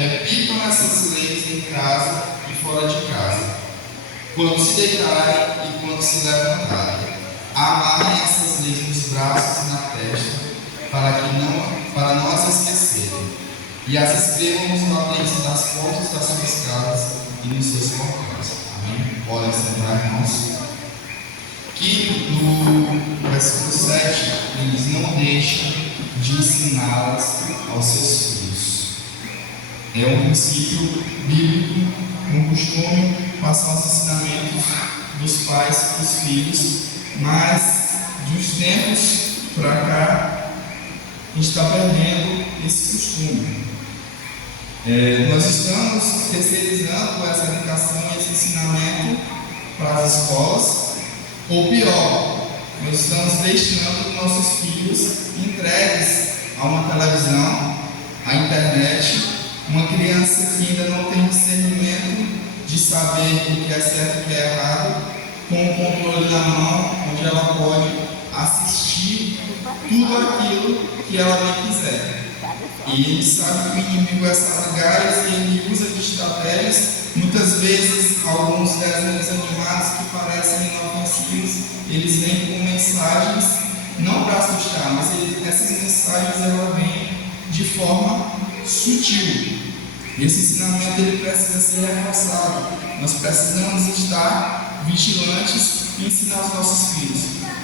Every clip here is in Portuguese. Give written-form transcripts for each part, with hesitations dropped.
Repitam essas leis em casa e fora de casa, quando se deitarem e quando se levantarem. Amarrem essas leis nos braços e na testa, para não as esquecerem. E as escrevam nos latentes das portas das suas casas e nos seus portões. Amém? Podem sentar, irmãos. Que no versículo 7 eles não deixam de ensiná-las aos seus filhos. É um princípio bíblico, um costume passar os ensinamentos dos pais para os filhos, mas de uns tempos para cá a gente está perdendo esse costume. Nós estamos terceirizando essa educação e esse ensinamento para as escolas, ou pior, nós estamos deixando nossos filhos entregues a uma televisão, à internet, uma criança que ainda não tem discernimento de saber o que é certo e o que é errado, com o controle na mão, onde ela pode assistir tudo aquilo que ela bem quiser. E ele sabe que o inimigo é sagaz e ele usa de estratégias. Muitas vezes, alguns desenhos animados que parecem inofensivos, eles vêm com mensagens, não para assustar, mas essas mensagens elas vêm de forma sutil. Esse ensinamento ele precisa ser reforçado. Nós precisamos estar vigilantes e ensinar os nossos filhos.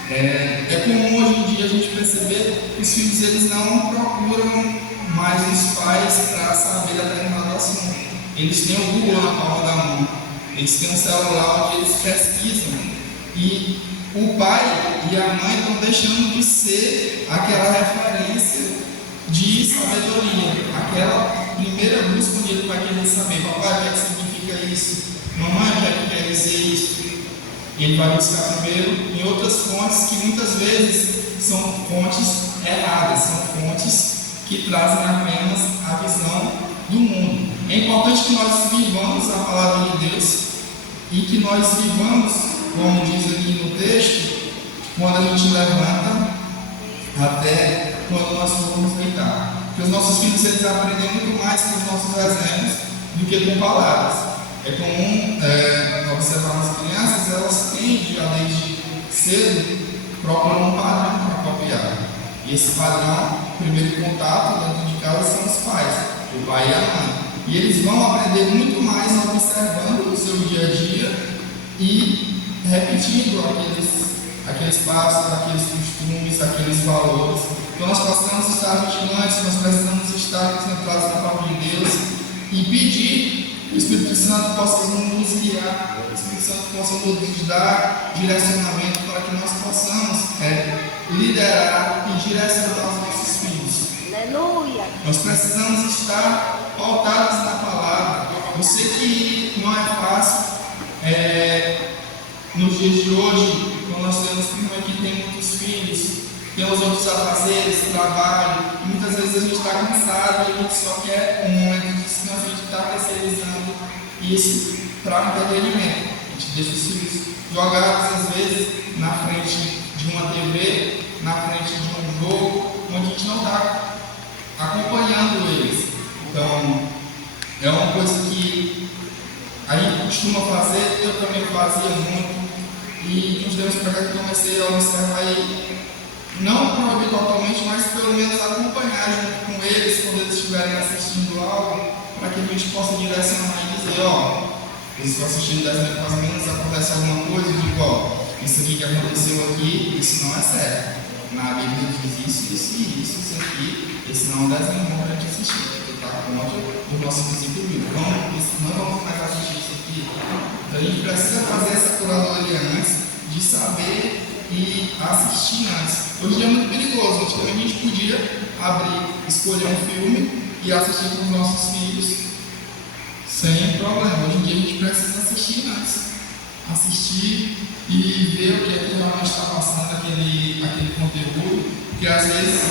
É comum hoje em dia a gente perceber que os filhos eles não procuram mais os pais para saber determinado assunto. Eles têm o Google na palma da mão, eles têm um celular onde eles pesquisam, e o pai e a mãe estão deixando de ser aquela referência de sabedoria, aquela primeira busca onde ele vai querer saber: papai, o que significa isso? Mamãe, o que quer dizer isso? E ele vai buscar primeiro em outras fontes que muitas vezes são fontes erradas, são fontes que trazem apenas a visão do mundo. É importante que nós vivamos a palavra de Deus e que nós vivamos, como diz aqui no texto, quando a gente levanta até quando nós formos deitar. Porque os nossos filhos eles aprendem muito mais com os nossos exemplos do que com palavras. É comum observar as crianças, elas têm já desde cedo procuram um padrão para copiar. E esse padrão, o primeiro contato dentro de casa são os pais, o pai e a mãe. E eles vão aprender muito mais observando o seu dia a dia e repetindo aqueles passos, aqueles costumes, aqueles valores. Então nós precisamos estar vigilantes, nós precisamos estar concentrados na palavra de Deus e pedir que o Espírito Santo possa nos guiar, que o Espírito Santo possa nos dar direcionamento para que nós possamos liderar e direcionar os nossos filhos. Aleluia! Nós precisamos estar pautados na palavra. Eu sei que não é fácil nos dias de hoje, quando nós temos filho que tem muitos filhos, temos outros afazeres, trabalho, e muitas vezes a gente está cansado e a gente só quer um momento de descanso, a gente está terceirizando isso para entretenimento. A gente deixa os filhos jogados às vezes na frente de uma TV, na frente de um jogo, onde a gente não está acompanhando eles. Então, é uma coisa que a gente costuma fazer, eu também fazia muito, e uns tempos para cá que comecei a observar e não proibir totalmente, mas pelo menos acompanhar junto com eles quando eles estiverem assistindo algo, para que a gente possa direcionar e dizer: eles estão assistindo 10 minutos mais ou menos, acontece alguma coisa, eu digo: isso aqui que aconteceu aqui, isso não é certo. Na Bíblia diz isso aqui, esse não é um desenho bom para a gente assistir, porque está contra o nosso princípio bíblico. Não vamos mais assistir isso aqui. Então a gente precisa fazer essa curadoria antes, de saber e assistir antes. Hoje em dia é muito perigoso. Antigamente a gente podia abrir, escolher um filme e assistir com os nossos filhos sem problema. Hoje em dia a gente precisa assistir antes. Assistir e ver o que é que realmente está passando aquele conteúdo, porque às vezes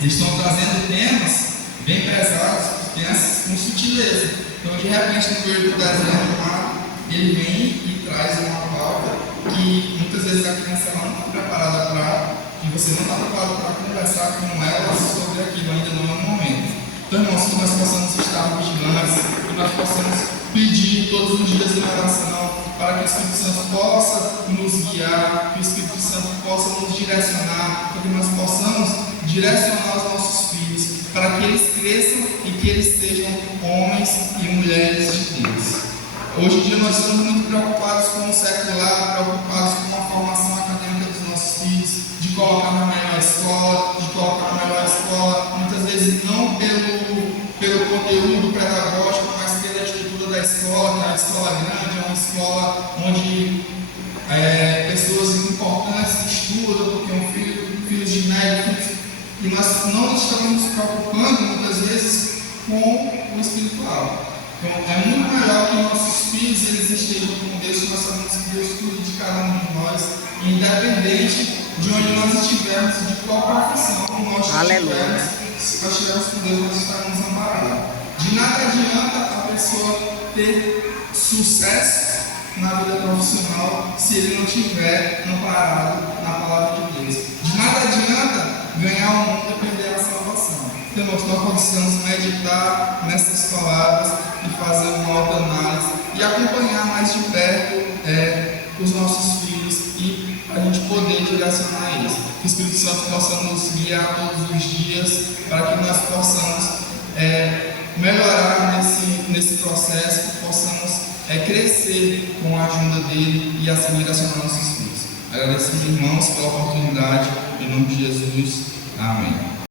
eles estão trazendo temas bem pesados, temas com sutileza. Então, de repente, no meio do desenho animado, ele vem e traz uma pauta que muitas vezes a criança não está preparada para, e você não está preparado para conversar com ela sobre aquilo, ainda não é o momento. Então, irmãos, que nós possamos estar vigilantes, que nós possamos pedir todos os dias em oração para que o Espírito Santo possa nos guiar, que o Espírito Santo possa nos direcionar, para que nós possamos direcionar os nossos filhos, para que eles cresçam e que eles sejam homens e mulheres de Deus. Hoje em dia nós estamos muito preocupados com o secular, preocupados com a formação acadêmica dos nossos filhos, de colocar na melhor escola, muitas vezes não pelo conteúdo pedagógico, mas pela estrutura da escola, que é uma escola grande, é uma escola onde pessoas importantes estudam, porque é um filhos de médicos, e nós não estamos nos preocupando muitas vezes com o espiritual. Então, é muito melhor que nossos filhos eles estejam com Deus, que nós sabemos que Deus cuida de cada um de nós, independente de onde nós estivermos, de qual profissão nós estivermos. Se nós estivermos com Deus, nós estaremos amparados. De nada adianta a pessoa ter sucesso na vida profissional se ele não estiver amparado na palavra de Deus. De nada adianta ganhar o mundo e perder a salvação. Então, nós precisamos meditar nessas palavras e fazer uma autoanálise e acompanhar mais de perto os nossos filhos e a gente poder direcionar eles. Que o Espírito Santo possa nos guiar todos os dias para que nós possamos melhorar nesse processo, que possamos crescer com a ajuda dele e assim direcionar nossos filhos. Agradeço aos irmãos pela oportunidade, em nome de Jesus. Amém.